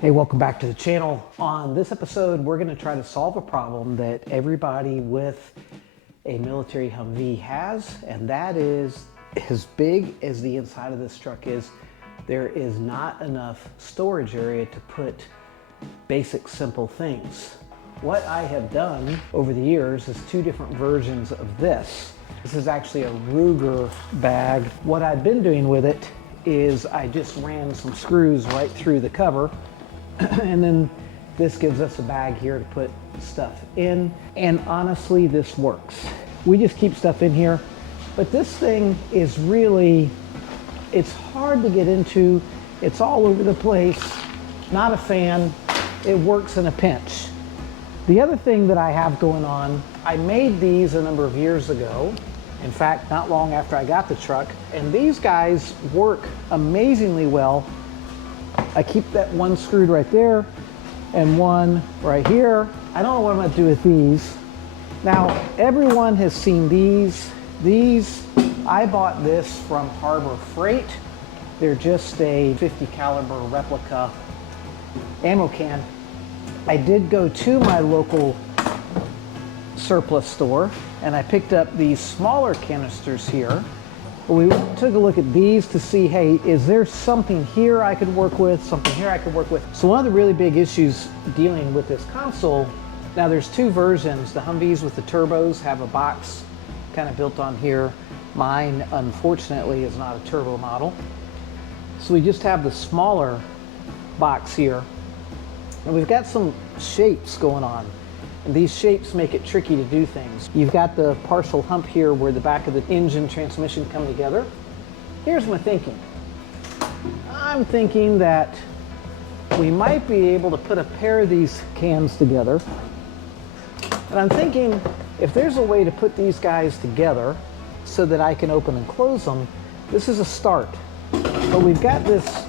Hey, welcome back to the channel. On this episode, we're going to try to solve a problem that everybody with a military Humvee has, and that is, as big as the inside of this truck is, there is not enough storage area to put basic, simple things. What I have done over the years is two different versions of this. This is actually a Ruger bag. What I've been doing with it is I just ran some screws right through the cover, and then this gives us a bag here to put stuff in. And honestly, this works. We just keep stuff in here, but this thing is really, it's hard to get into. It's all over the place. Not a fan. It works in a pinch. The other thing that I have going on, I made these a number of years ago. In fact, not long after I got the truck, and these guys work amazingly well. I keep that one screwed right there and one right here. I don't know what I'm gonna do with these. Now, everyone has seen these. I bought this from Harbor Freight. They're just a 50 caliber replica ammo can. I did go to my local surplus store and I picked up these smaller canisters here. We took a look at these to see, hey, is there something here I could work with, something here I could work with? So one of the really big issues dealing with this console, now there's two versions. The Humvees with the turbos have a box kind of built on here. Mine, unfortunately, is not a turbo model. So we just have the smaller box here. And we've got some shapes going on. And these shapes make it tricky to do things. You've got the partial hump here where the back of the engine transmission come together. Here's my thinking. I'm thinking that we might be able to put a pair of these cans together. And I'm thinking if there's a way to put these guys together so that I can open and close them, this is a start. But we've got this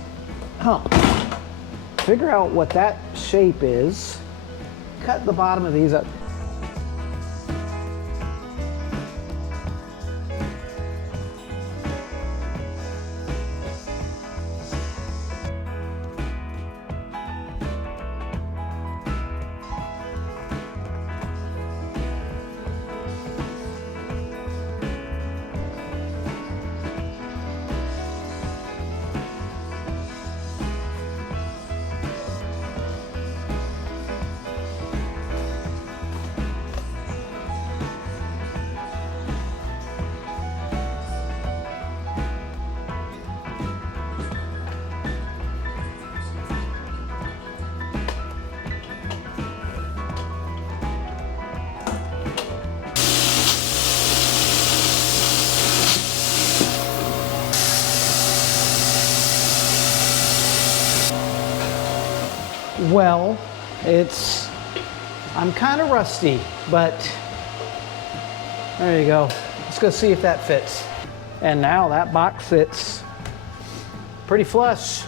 hump. Figure out what that shape is. Cut the bottom of these up. Well, I'm kind of rusty, but there you go. Let's go see if that fits. And now that box fits pretty flush.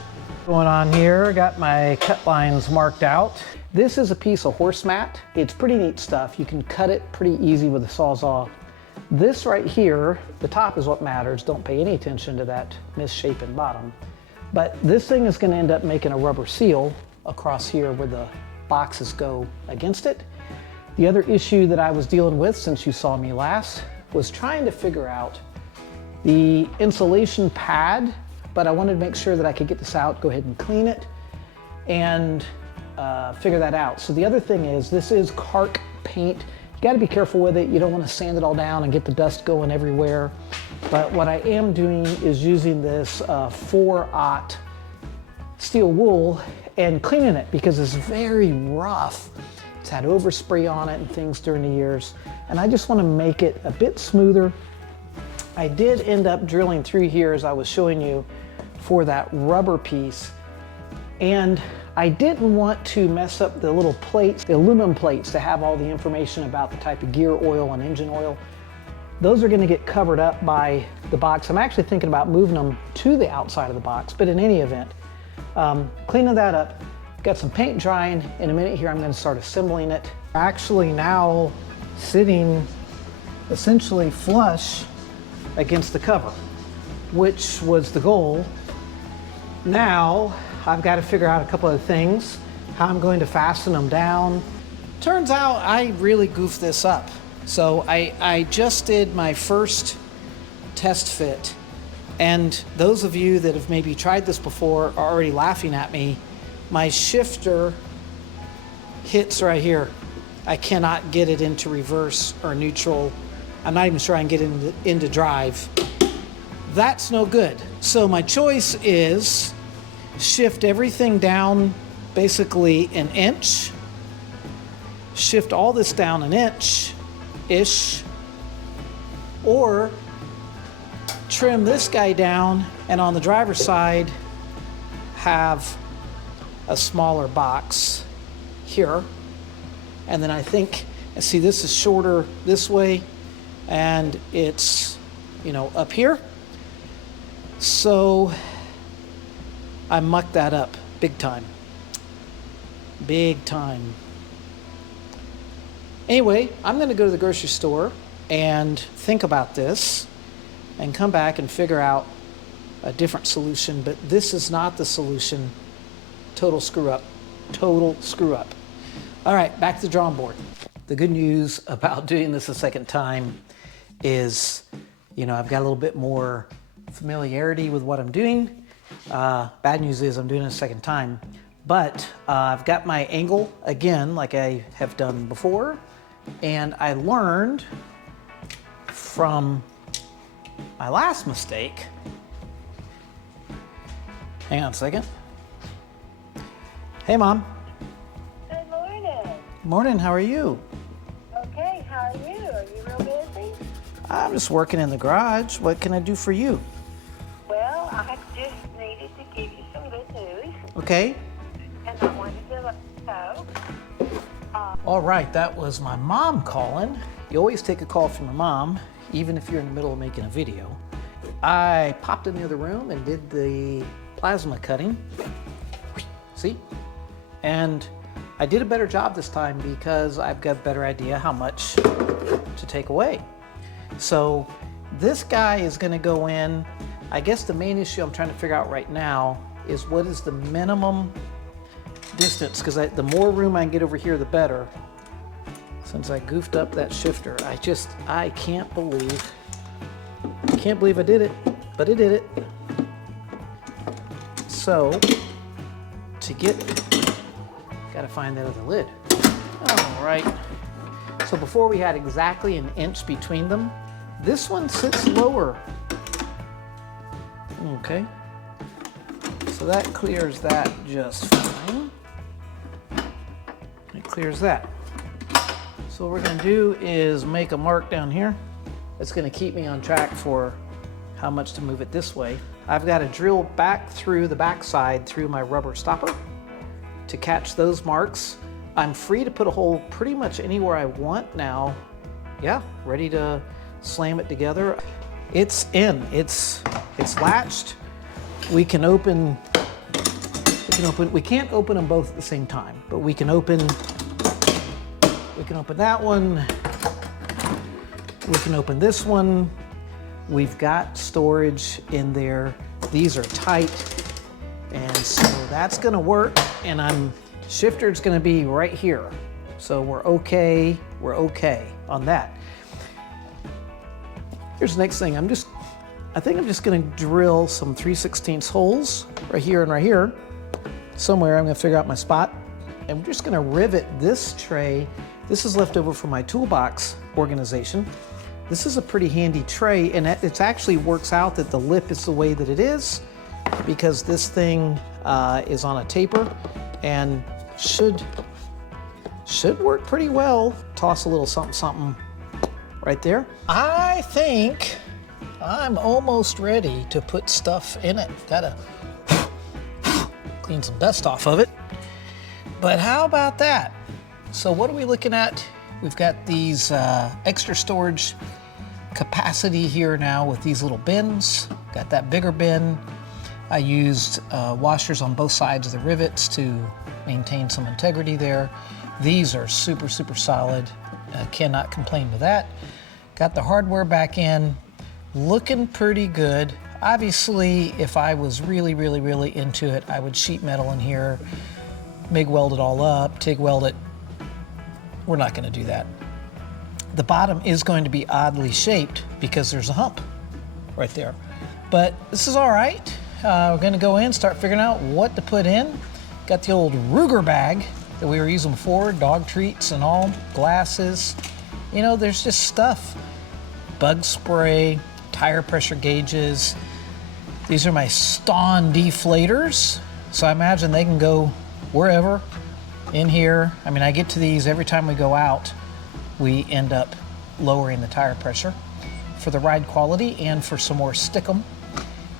Going on here, got my cut lines marked out. This is a piece of horse mat. It's pretty neat stuff. You can cut it pretty easy with a Sawzall. This right here, the top is what matters. Don't pay any attention to that misshapen bottom. But this thing is gonna end up making a rubber seal across here where the boxes go against it. The other issue that I was dealing with since you saw me last was trying to figure out the insulation pad, but I wanted to make sure that I could get this out, go ahead and clean it, and figure that out. So the other thing is, this is Cark paint. You gotta be careful with it. You don't wanna sand it all down and get the dust going everywhere. But what I am doing is using this 4/0 steel wool and cleaning it because it's very rough. It's had overspray on it and things during the years. And I just want to make it a bit smoother. I did end up drilling through here as I was showing you for that rubber piece. And I didn't want to mess up the little plates, the aluminum plates to have all the information about the type of gear oil and engine oil. Those are going to get covered up by the box. I'm actually thinking about moving them to the outside of the box, but in any event, cleaning that up, got some paint drying. In a minute here, I'm going to start assembling it. Actually now sitting essentially flush against the cover, which was the goal. Now I've got to figure out a couple of things, how I'm going to fasten them down. Turns out I really goofed this up. So I just did my first test fit. And those of you that have maybe tried this before are already laughing at me. My shifter hits right here. I cannot get it into reverse or neutral. I'm not even sure I can get it into drive. That's no good. So my choice is shift everything down basically an inch, shift all this down an inch-ish, or trim this guy down and on the driver's side have a smaller box here. And then I think, see, this is shorter this way and it's, up here. So I mucked that up big time. Big time. Anyway, I'm going to go to the grocery store and think about this and come back and figure out a different solution, but this is not the solution. Total screw up. Total screw up. All right, back to the drawing board. The good news about doing this a second time is, I've got a little bit more familiarity with what I'm doing. Bad news is I'm doing it a second time, but I've got my angle again, like I have done before, and I learned from my last mistake. Hang on a second. Hey, Mom. Good morning. Morning, how are you? Okay, how are you? Are you real busy? I'm just working in the garage. What can I do for you? Well, I just needed to give you some good news, Okay. and I wanted to let you know. All right, that was my mom calling. You always take a call from your mom, even if you're in the middle of making a video. I popped in the other room and did the plasma cutting. See? And I did a better job this time because I've got a better idea how much to take away. So this guy is going to go in. I guess the main issue I'm trying to figure out right now is what is the minimum distance, because the more room I can get over here, the better. Since I goofed up that shifter, I can't believe I did it, but I did it. So gotta find that other lid. All right. So before we had exactly an inch between them. This one sits lower. Okay. So that clears that just fine. It clears that. So what we're gonna do is make a mark down here. It's gonna keep me on track for how much to move it this way. I've got to drill back through the backside through my rubber stopper to catch those marks. I'm free to put a hole pretty much anywhere I want now. Yeah, ready to slam it together. It's in, it's latched. We can't open them both at the same time, but we can open that one. We can open this one. We've got storage in there. These are tight, and so that's gonna work. And shifter's gonna be right here. So we're okay on that. Here's the next thing. I think I'm just gonna drill some 3/16 holes right here and right here. Somewhere I'm gonna figure out my spot. And we're just gonna rivet this tray. This is left over from my toolbox organization. This is a pretty handy tray, and it actually works out that the lip is the way that it is because this thing is on a taper and should work pretty well. Toss a little something right there. I think I'm almost ready to put stuff in it. Gotta clean some dust off of it. But how about that? So what are we looking at? We've got these extra storage capacity here now with these little bins. Got that bigger bin. I used washers on both sides of the rivets to maintain some integrity there. These are super solid. Cannot complain with that. Got the hardware back in. Looking pretty good. Obviously, if I was really, really, really into it, I would sheet metal in here, MIG weld it all up, TIG weld it. We're not going to do that. The bottom is going to be oddly shaped because there's a hump right there. But this is all right. We're going to go in, start figuring out what to put in. Got the old Ruger bag that we were using before, dog treats and all, glasses. You know, there's just stuff. Bug spray, tire pressure gauges. These are my Ston deflators. So I imagine they can go wherever in here. I mean, I get to these every time we go out. We end up lowering the tire pressure for the ride quality and for some more stickum.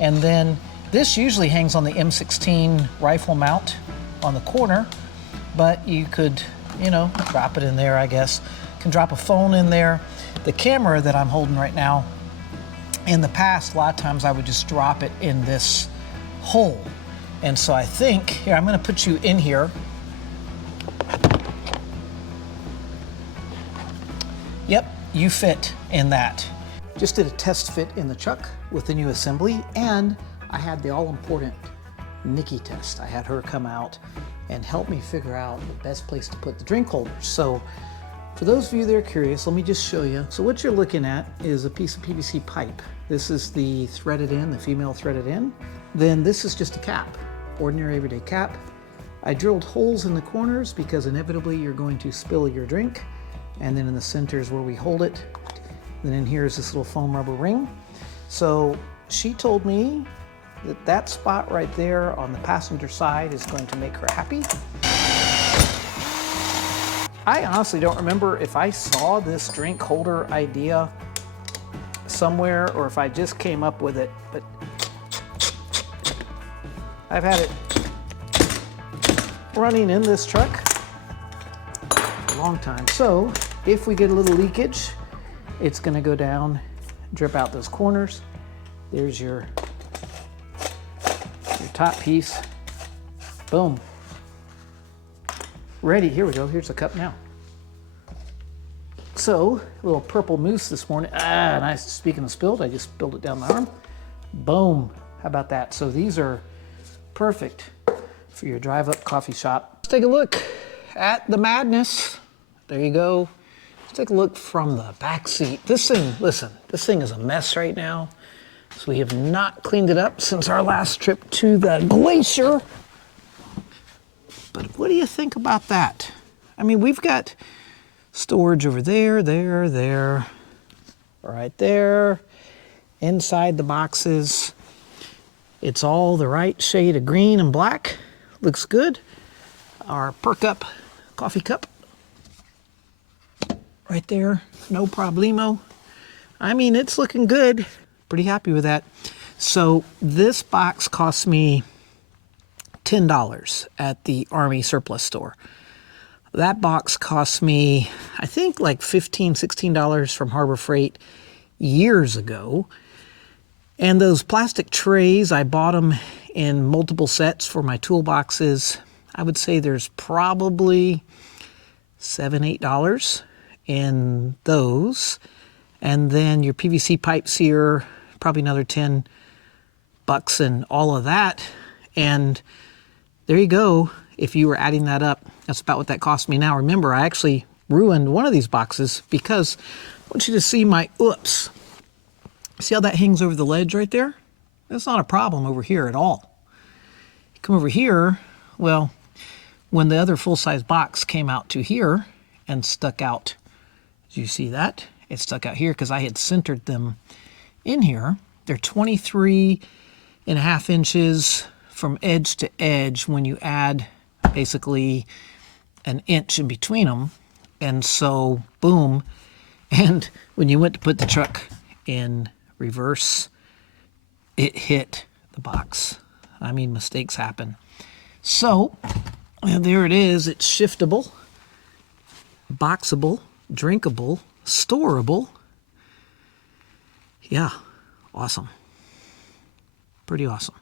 And then this usually hangs on the M16 rifle mount on the corner, but you could, you know, drop it in there, I guess. Can drop a phone in there. The camera that I'm holding right now, in the past, a lot of times I would just drop it in this hole. And so I think, here, I'm gonna put you in here. Yep, you fit in that. Just did a test fit in the truck with the new assembly, and I had the all-important Nikki test. I had her come out and help me figure out the best place to put the drink holders. So for those of you that are curious, let me just show you. So what you're looking at is a piece of PVC pipe. This is the threaded end, the female threaded end. Then this is just a cap, ordinary everyday cap. I drilled holes in the corners because inevitably you're going to spill your drink. And then in the center is where we hold it. Then in here is this little foam rubber ring. So she told me that that spot right there on the passenger side is going to make her happy. I honestly don't remember if I saw this drink holder idea somewhere or if I just came up with it, but I've had it running in this truck a long time. So if we get a little leakage, it's gonna go down, drip out those corners. There's your top piece. Boom. Ready, here we go, here's the cup now. So, a little purple mousse this morning. Ah, nice, speaking of spilled, I just spilled it down my arm. Boom, how about that? So these are perfect for your drive-up coffee shop. Let's take a look at the madness. There you go. Let's take a look from the back seat. This thing, listen, this thing is a mess right now. So we have not cleaned it up since our last trip to the glacier. But what do you think about that? I mean, we've got storage over there, right there, inside the boxes. It's all the right shade of green and black. Looks good. Our perk up coffee cup right there, no problemo. I mean, it's looking good. Pretty happy with that. So this box cost me $10 at the Army surplus store. That box cost me, I think, like $15, $16 from Harbor Freight years ago. And those plastic trays, I bought them in multiple sets for my toolboxes. I would say there's probably $7, $8 in those. And then your PVC pipes here, probably another $10 and all of that. And there you go. If you were adding that up, that's about what that cost me. Now remember, I actually ruined one of these boxes because I want you to see my oops. See how that hangs over the ledge right there? That's not a problem over here at all. You come over here, well, when the other full-size box came out to here and stuck out, do you see that? It stuck out here because I had centered them in here. They're 23.5 inches from edge to edge when you add basically an inch in between them. And so, boom. And when you went to put the truck in reverse, it hit the box. I mean, mistakes happen. So, there it is. It's shiftable, boxable, drinkable, storable. Yeah, awesome. Pretty awesome.